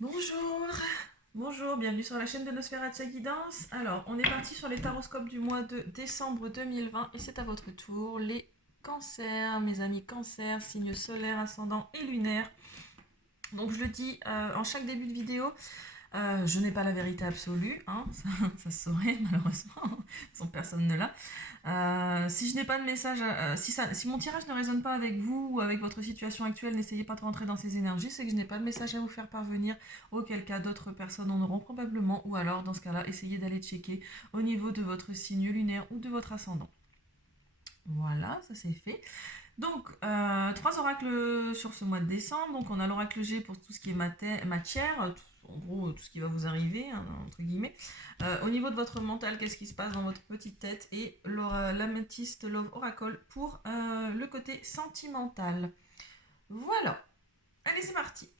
Bonjour, bonjour, bienvenue sur la chaîne de Nosferatu Guidance. Alors, on est parti sur les taroscopes du mois de décembre 2020 et c'est à votre tour les cancers, mes amis cancers, signes solaires, ascendants et lunaires. Donc je le dis en chaque début de vidéo, je n'ai pas la vérité absolue, hein, ça se saurait malheureusement, sans personne ne l'a. Si je n'ai pas de message, si mon tirage ne résonne pas avec vous ou avec votre situation actuelle, n'essayez pas de rentrer dans ces énergies, c'est que je n'ai pas de message à vous faire parvenir, auquel cas d'autres personnes en auront probablement, ou alors dans ce cas-là, essayez d'aller checker au niveau de votre signe lunaire ou de votre ascendant. Voilà, ça c'est fait. Donc, trois oracles sur ce mois de décembre. Donc, on a l'oracle G pour tout ce qui est matière, en gros, tout ce qui va vous arriver, hein, entre guillemets. Au niveau de votre mental, qu'est-ce qui se passe dans votre petite tête? Et l'améthyste Love Oracle pour le côté sentimental. Voilà. Allez, c'est parti.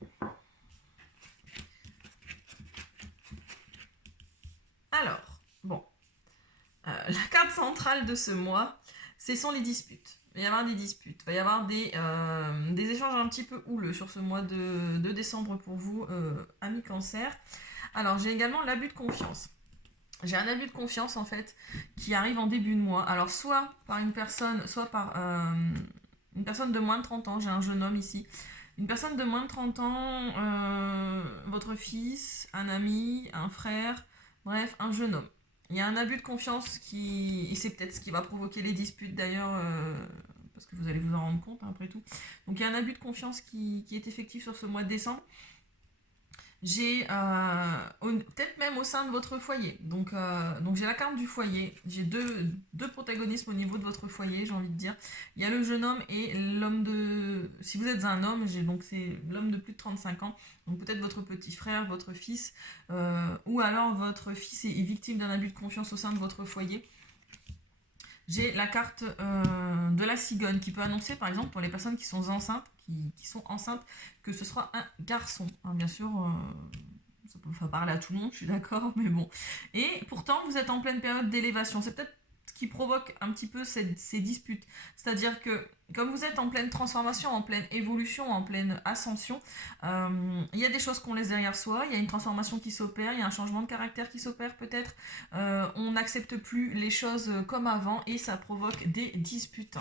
Alors, bon. La carte centrale de ce mois, ce sont les disputes. Il va y avoir des disputes, il va y avoir des échanges un petit peu houleux sur ce mois de décembre pour vous, amis cancer. Alors, j'ai également l'abus de confiance. J'ai un abus de confiance, en fait, qui arrive en début de mois. Alors, soit par une personne, soit par une personne de moins de 30 ans. J'ai un jeune homme ici. Une personne de moins de 30 ans, votre fils, un ami, un frère, bref, un jeune homme. Il y a un abus de confiance qui. Et c'est peut-être ce qui va provoquer les disputes d'ailleurs, parce que vous allez vous en rendre compte hein, après tout. Donc il y a un abus de confiance qui est effectif sur ce mois de décembre. J'ai peut-être même au sein de votre foyer. Donc j'ai la carte du foyer. J'ai deux protagonismes au niveau de votre foyer, j'ai envie de dire. Il y a le jeune homme et l'homme de. Si vous êtes un homme, donc c'est l'homme de plus de 35 ans. Donc peut-être votre petit frère, votre fils, ou alors votre fils est victime d'un abus de confiance au sein de votre foyer. J'ai la carte de la cigogne qui peut annoncer, par exemple, pour les personnes qui sont enceintes, que ce sera un garçon. Hein, bien sûr, ça peut pas parler à tout le monde, je suis d'accord, mais bon. Et pourtant, vous êtes en pleine période d'élévation. C'est peut-être ce qui provoque un petit peu ces disputes. C'est-à-dire que, comme vous êtes en pleine transformation, en pleine évolution, en pleine ascension, il y a des choses qu'on laisse derrière soi, il y a une transformation qui s'opère, il y a un changement de caractère qui s'opère peut-être, on n'accepte plus les choses comme avant et ça provoque des disputes.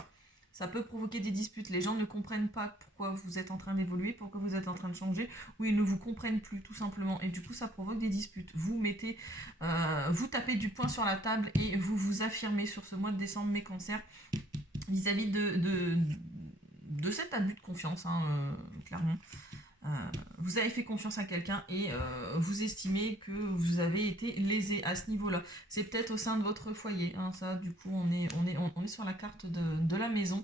Ça peut provoquer des disputes. Les gens ne comprennent pas pourquoi vous êtes en train d'évoluer, pourquoi vous êtes en train de changer, ou ils ne vous comprennent plus tout simplement. Et du coup, ça provoque des disputes. Vous tapez du poing sur la table et vous vous affirmez sur ce mois de décembre, mes cancers, vis-à-vis de cet abus de confiance, hein, clairement. Vous avez fait confiance à quelqu'un et vous estimez que vous avez été lésé à ce niveau-là. C'est peut-être au sein de votre foyer. Hein, ça, du coup, on est sur la carte de la maison.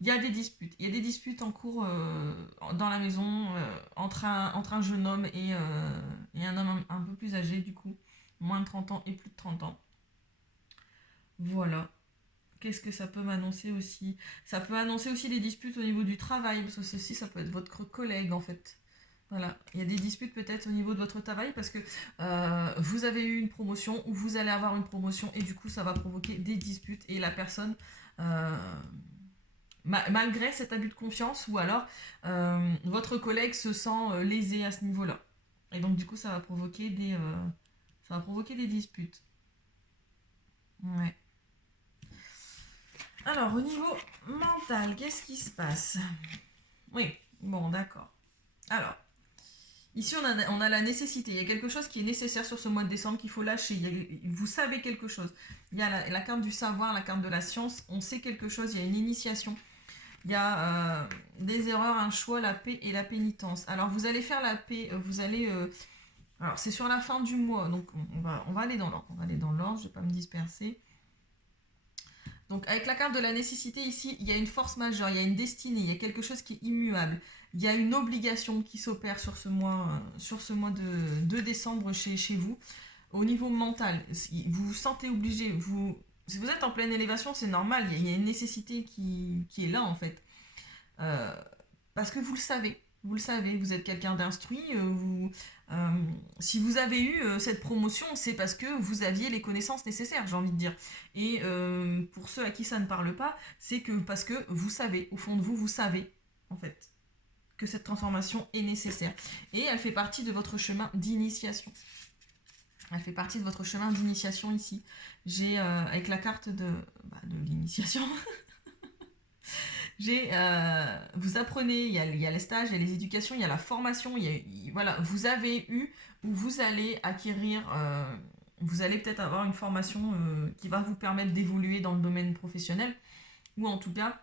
Il y a des disputes. Il y a des disputes en cours dans la maison entre un jeune homme et un homme un peu plus âgé, du coup. Moins de 30 ans et plus de 30 ans. Voilà. Qu'est-ce que ça peut m'annoncer aussi? Ça peut annoncer aussi des disputes au niveau du travail, parce que ceci, ça peut être votre collègue en fait. Voilà, il y a des disputes peut-être au niveau de votre travail parce que vous avez eu une promotion ou vous allez avoir une promotion et du coup ça va provoquer des disputes et la personne, malgré cet abus de confiance ou alors votre collègue se sent lésé à ce niveau-là. Et donc du coup ça va provoquer des disputes. Ouais. Alors, au niveau mental, qu'est-ce qui se passe? Oui, bon, d'accord. Alors, ici, on a la nécessité. Il y a quelque chose qui est nécessaire sur ce mois de décembre qu'il faut lâcher. Vous savez quelque chose. Il y a la carte du savoir, la carte de la science. On sait quelque chose, il y a une initiation. Il y a des erreurs, un choix, la paix et la pénitence. Alors, vous allez faire la paix, vous allez... alors, c'est sur la fin du mois, donc on va aller dans l'ordre. On va aller dans l'ordre, je ne vais pas me disperser. Donc avec la carte de la nécessité ici, il y a une force majeure, il y a une destinée, il y a quelque chose qui est immuable. Il y a une obligation qui s'opère sur ce mois de décembre chez vous. Au niveau mental, vous vous sentez obligé, si vous êtes en pleine élévation, c'est normal, il y a une nécessité qui est là en fait. Euh, Parce que vous le savez, vous êtes quelqu'un d'instruit, euh, si vous avez eu cette promotion, c'est parce que vous aviez les connaissances nécessaires, j'ai envie de dire. Et pour ceux à qui ça ne parle pas, c'est que parce que vous savez, au fond de vous, vous savez, en fait, que cette transformation est nécessaire. Et elle fait partie de votre chemin d'initiation. Elle fait partie de votre chemin d'initiation ici. J'ai, avec la carte de l'initiation, vous apprenez, il y a les stages, il y a les éducations, il y a la formation, voilà, vous avez eu ou vous allez acquérir, vous allez peut-être avoir une formation qui va vous permettre d'évoluer dans le domaine professionnel, ou en tout cas,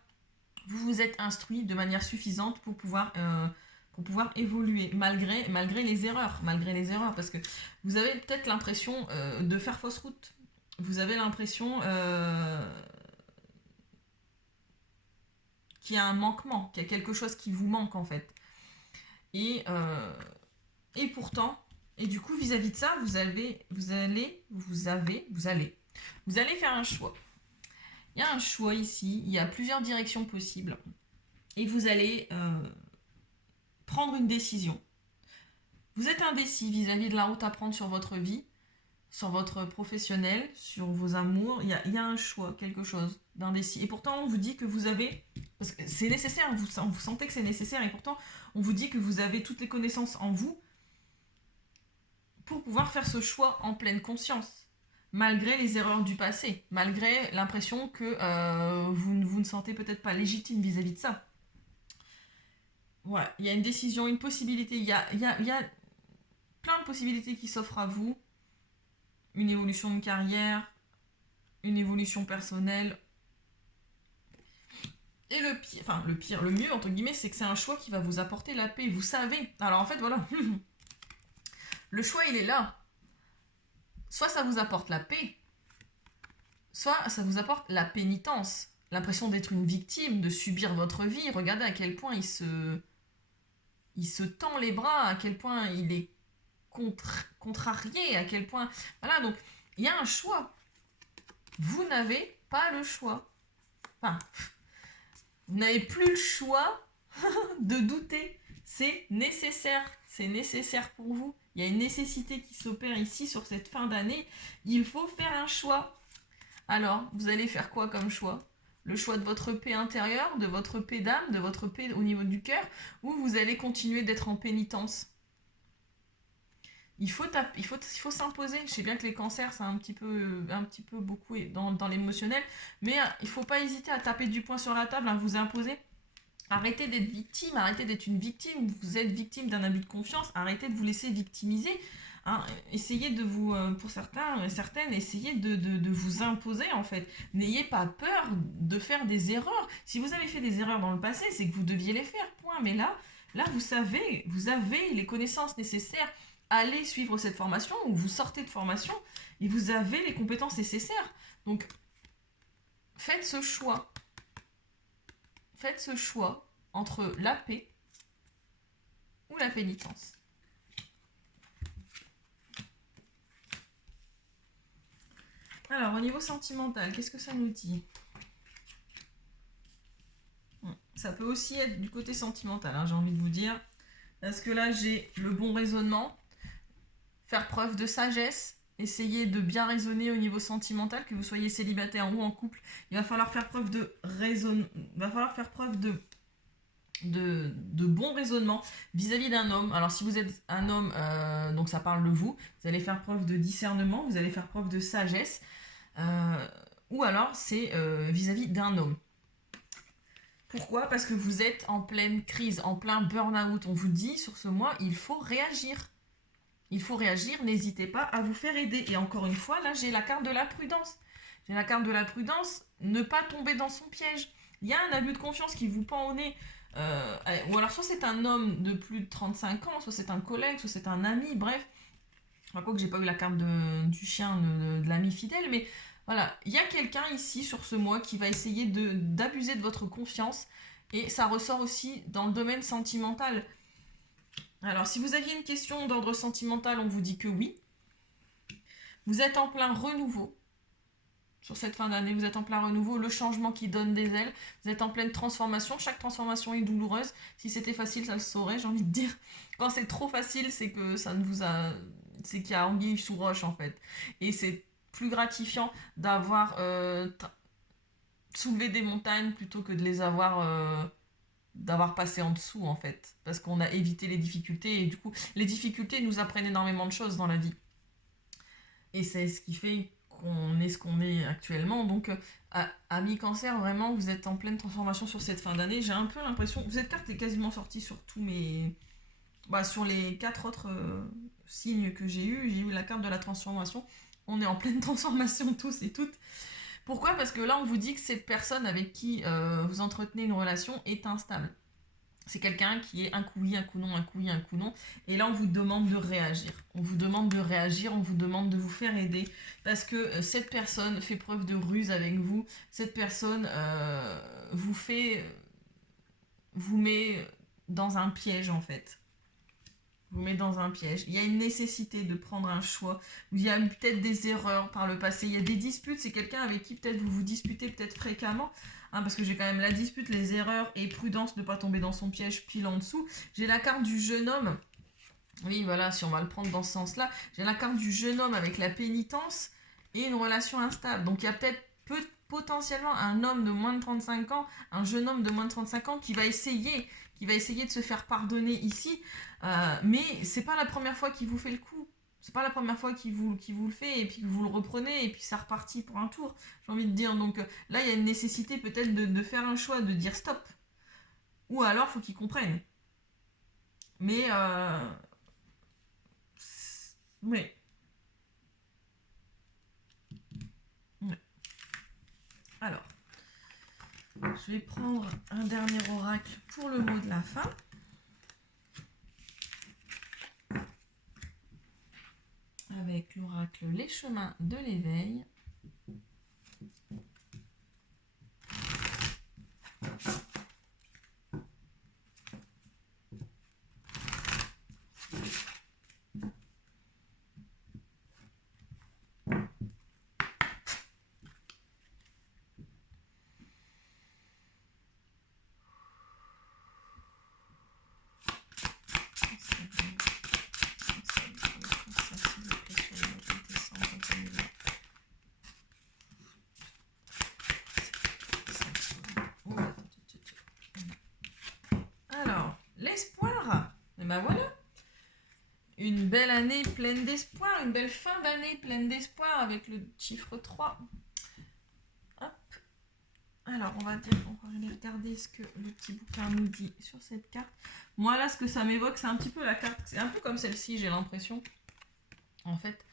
vous vous êtes instruit de manière suffisante pour pouvoir évoluer malgré les erreurs, parce que vous avez peut-être l'impression de faire fausse route. Vous avez l'impression qu'il y a un manquement, qu'il y a quelque chose qui vous manque en fait. Et pourtant, et du coup vis-à-vis de ça, vous allez faire un choix. Il y a un choix ici, il y a plusieurs directions possibles. Et vous allez prendre une décision. Vous êtes indécis vis-à-vis de la route à prendre sur votre vie, sur votre professionnel, sur vos amours. Il y a un choix, quelque chose d'indécis. Et pourtant, on vous dit que vous avez... Parce que c'est nécessaire, vous sentez que c'est nécessaire. Et pourtant, on vous dit que vous avez toutes les connaissances en vous pour pouvoir faire ce choix en pleine conscience. Malgré les erreurs du passé. Malgré l'impression que vous ne sentez peut-être pas légitime vis-à-vis de ça. Voilà, il y a une décision, une possibilité, il y a plein de possibilités qui s'offrent à vous. Une évolution de carrière, une évolution personnelle. Et le mieux, entre guillemets, c'est que c'est un choix qui va vous apporter la paix. Vous savez. Alors en fait, voilà. Le choix, il est là. Soit ça vous apporte la paix, soit ça vous apporte la pénitence. L'impression d'être une victime, de subir votre vie. Regardez à quel point il se tend les bras, à quel point il est contrarié, à quel point... Voilà, donc il y a un choix. Vous n'avez pas le choix. Enfin, vous n'avez plus le choix de douter. C'est nécessaire. C'est nécessaire pour vous. Il y a une nécessité qui s'opère ici sur cette fin d'année. Il faut faire un choix. Alors, vous allez faire quoi comme choix ? Le choix de votre paix intérieure, de votre paix d'âme, de votre paix au niveau du cœur, ou vous allez continuer d'être en pénitence ? Il faut s'imposer. Je sais bien que les cancers, c'est un petit peu beaucoup dans l'émotionnel, mais il ne faut pas hésiter à taper du poing sur la table, à vous imposer. Arrêtez d'être victime, arrêtez d'être une victime. Vous êtes victime d'un abus de confiance, arrêtez de vous laisser victimiser. Hein, essayez de vous, pour certaines, essayez de vous imposer en fait. N'ayez pas peur de faire des erreurs. Si vous avez fait des erreurs dans le passé, c'est que vous deviez les faire, point. Mais là vous avez les connaissances nécessaires. Allez suivre cette formation, ou vous sortez de formation, et vous avez les compétences nécessaires. Donc, faites ce choix. Faites ce choix entre la paix ou la pénitence. Alors, au niveau sentimental, qu'est-ce que ça nous dit ? Ça peut aussi être du côté sentimental, hein, j'ai envie de vous dire. Parce que là, j'ai le bon raisonnement. Faire preuve de sagesse. Essayez de bien raisonner au niveau sentimental, que vous soyez célibataire ou en couple. Il va falloir faire preuve de bon raisonnement vis-à-vis d'un homme. Alors si vous êtes un homme, donc ça parle de vous, vous allez faire preuve de discernement, vous allez faire preuve de sagesse, ou alors c'est vis-à-vis d'un homme. Pourquoi ? Parce que vous êtes en pleine crise, en plein burn-out. On vous dit sur ce mois, il faut réagir. Il faut réagir, n'hésitez pas à vous faire aider. Et encore une fois, là, j'ai la carte de la prudence. J'ai la carte de la prudence, ne pas tomber dans son piège. Il y a un abus de confiance qui vous pend au nez. Ou alors, soit c'est un homme de plus de 35 ans, soit c'est un collègue, soit c'est un ami, bref. Enfin, quoi que j'ai pas eu la carte du chien, de l'ami fidèle, mais voilà. Il y a quelqu'un ici, sur ce mois, qui va essayer d'abuser de votre confiance. Et ça ressort aussi dans le domaine sentimental. Alors, si vous aviez une question d'ordre sentimental, on vous dit que oui. Vous êtes en plein renouveau. Sur cette fin d'année, vous êtes en plein renouveau. Le changement qui donne des ailes. Vous êtes en pleine transformation. Chaque transformation est douloureuse. Si c'était facile, ça le saurait, j'ai envie de dire. Quand c'est trop facile, c'est que c'est qu'il y a anguille sous roche, en fait. Et c'est plus gratifiant d'avoir soulevé des montagnes plutôt que de les avoir d'avoir passé en dessous en fait, parce qu'on a évité les difficultés et du coup les difficultés nous apprennent énormément de choses dans la vie et c'est ce qui fait qu'on est ce qu'on est actuellement. Donc amis cancer, vraiment vous êtes en pleine transformation sur cette fin d'année. J'ai un peu l'impression, cette carte est quasiment sortie sur tous mes, sur les 4 autres signes que j'ai eu la carte de la transformation. On est en pleine transformation tous et toutes. Pourquoi? Parce que là, on vous dit que cette personne avec qui vous entretenez une relation est instable. C'est quelqu'un qui est un coup oui, un coup non, un coup oui, un coup non. Et là, on vous demande de réagir. On vous demande de réagir, on vous demande de vous faire aider. Parce que cette personne fait preuve de ruse avec vous. Cette personne vous met dans un piège, en fait. Vous met dans un piège. Il y a une nécessité de prendre un choix. Il y a peut-être des erreurs par le passé. Il y a des disputes. C'est quelqu'un avec qui peut-être vous vous disputez peut-être fréquemment. Parce que j'ai quand même la dispute, les erreurs et prudence de ne pas tomber dans son piège pile en dessous. J'ai la carte du jeune homme. Oui, voilà, si on va le prendre dans ce sens-là. J'ai la carte du jeune homme avec la pénitence et une relation instable. Donc il y a peut-être potentiellement un homme de moins de 35 ans, un jeune homme de moins de 35 ans qui va essayer de se faire pardonner ici, mais c'est pas la première fois qu'il vous fait le coup. C'est pas la première fois qu'il vous le fait et puis que vous le reprenez et puis ça repartit pour un tour, j'ai envie de dire. Donc là, il y a une nécessité peut-être de faire un choix, de dire stop. Ou alors, faut qu'il comprenne. Mais, oui. Alors, je vais prendre un dernier oracle pour le mot de la fin. Avec l'oracle Les chemins de l'éveil. Alors, l'espoir. Et ben voilà. Une belle année pleine d'espoir, une belle fin d'année pleine d'espoir avec le chiffre 3. Hop. Alors, on va aller regarder ce que le petit bouquin nous dit sur cette carte. Moi, là, ce que ça m'évoque, c'est un petit peu la carte. C'est un peu comme celle-ci, j'ai l'impression. En fait,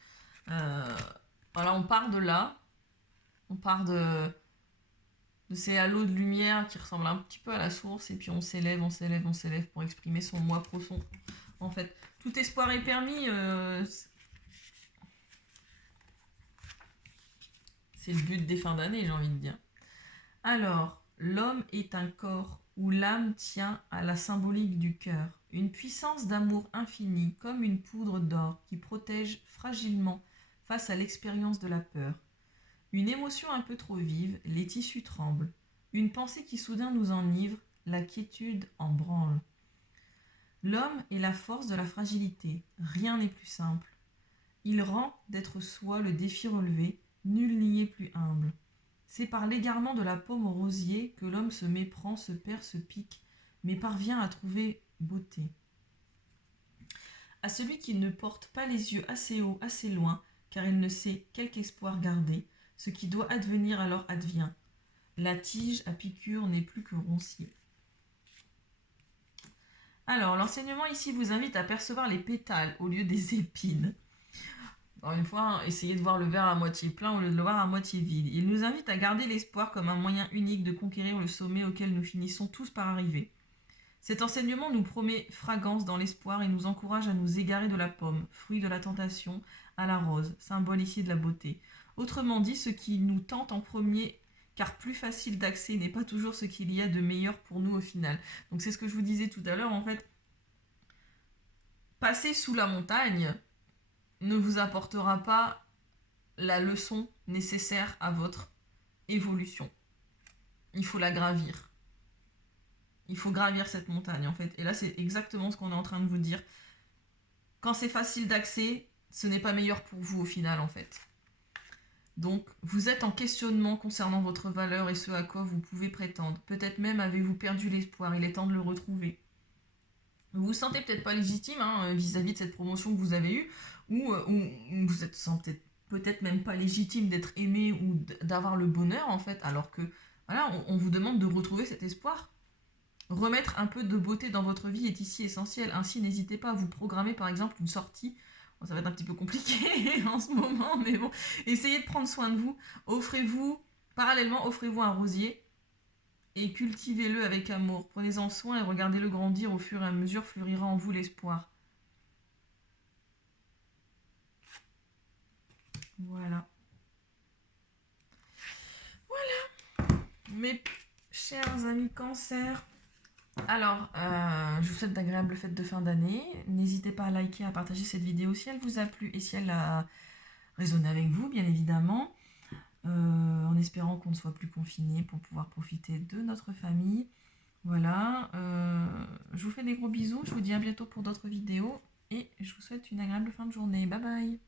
voilà, on part de là. On part de ces halos de lumière qui ressemblent un petit peu à la source. Et puis, on s'élève pour exprimer son moi profond. En fait, tout espoir est permis. C'est le but des fins d'année, j'ai envie de dire. Alors, l'homme est un corps où l'âme tient à la symbolique du cœur, une puissance d'amour infini comme une poudre d'or qui protège fragilement face à l'expérience de la peur. Une émotion un peu trop vive, les tissus tremblent. Une pensée qui soudain nous enivre, la quiétude en branle. L'homme est la force de la fragilité, rien n'est plus simple. Il rend d'être soi le défi relevé, nul n'y est plus humble. C'est par l'égarement de la pomme au rosier que l'homme se méprend, se perd, se pique, mais parvient à trouver beauté. À celui qui ne porte pas les yeux assez haut, assez loin, car il ne sait quelque espoir garder, ce qui doit advenir alors advient. La tige à piqûre n'est plus que roncier. Alors, l'enseignement ici vous invite à percevoir les pétales au lieu des épines. Encore une fois, essayez de voir le verre à moitié plein au lieu de le voir à moitié vide. Il nous invite à garder l'espoir comme un moyen unique de conquérir le sommet auquel nous finissons tous par arriver. Cet enseignement nous promet fragance dans l'espoir et nous encourage à nous égarer de la pomme, fruit de la tentation, à la rose, symbole ici de la beauté. Autrement dit, ce qui nous tente en premier, car plus facile d'accès, n'est pas toujours ce qu'il y a de meilleur pour nous au final. Donc c'est ce que je vous disais tout à l'heure, en fait. Passer sous la montagne ne vous apportera pas la leçon nécessaire à votre évolution. Il faut la gravir. Il faut gravir cette montagne, en fait. Et là, c'est exactement ce qu'on est en train de vous dire. Quand c'est facile d'accès, ce n'est pas meilleur pour vous, au final, en fait. Donc, vous êtes en questionnement concernant votre valeur et ce à quoi vous pouvez prétendre. Peut-être même avez-vous perdu l'espoir, il est temps de le retrouver. Vous vous sentez peut-être pas légitime hein, vis-à-vis de cette promotion que vous avez eue, ou vous êtes peut-être même pas légitime d'être aimé ou d'avoir le bonheur en fait, alors que voilà, on vous demande de retrouver cet espoir. Remettre un peu de beauté dans votre vie est ici essentiel. Ainsi, n'hésitez pas à vous programmer par exemple une sortie. Bon, ça va être un petit peu compliqué en ce moment, mais bon, essayez de prendre soin de vous. Parallèlement, offrez-vous un rosier et cultivez-le avec amour. Prenez-en soin et regardez-le grandir au fur et à mesure, fleurira en vous l'espoir. Voilà. Mes chers amis cancer, alors, je vous souhaite d'agréables fêtes de fin d'année. N'hésitez pas à liker, à partager cette vidéo si elle vous a plu et si elle a résonné avec vous, bien évidemment. En espérant qu'on ne soit plus confiné pour pouvoir profiter de notre famille. Voilà, je vous fais des gros bisous, je vous dis à bientôt pour d'autres vidéos et je vous souhaite une agréable fin de journée. Bye bye.